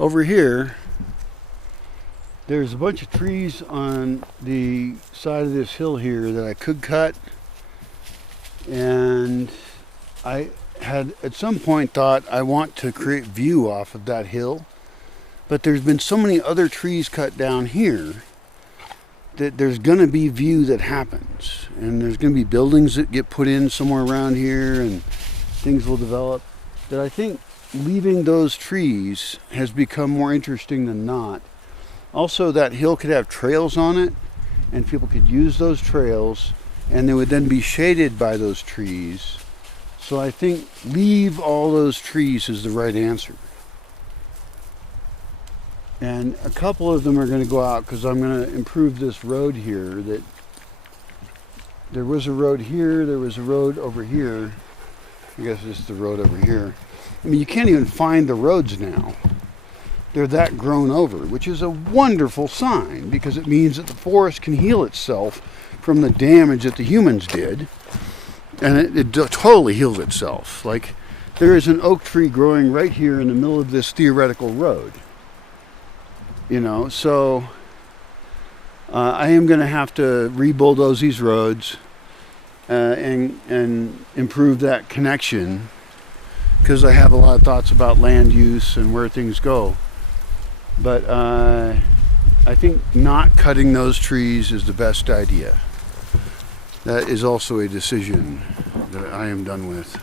Over here, there's a bunch of trees on the side of this hill here that I could cut, and I had at some point thought I want to create view off of that hill, but there's been so many other trees cut down here that there's going to be view that happens, and there's going to be buildings that get put in somewhere around here, and things will develop, that I think leaving those trees has become more interesting than not. Also, that hill could have trails on it, and people could use those trails, and they would then be shaded by those trees. So I think leave all those trees is the right answer. And a couple of them are going to go out because I'm going to improve this road here. That there was a road here, there was a road over here. I guess it's the road over here. I mean, you can't even find the roads now. They're that grown over, which is a wonderful sign because it means that the forest can heal itself from the damage that the humans did. And it totally healed itself. Like, there is an oak tree growing right here in the middle of this theoretical road. You know, so I am going to have to re-bulldoze these roads and improve that connection, because I have a lot of thoughts about land use and where things go. But I think not cutting those trees is the best idea. That is also a decision that I am done with.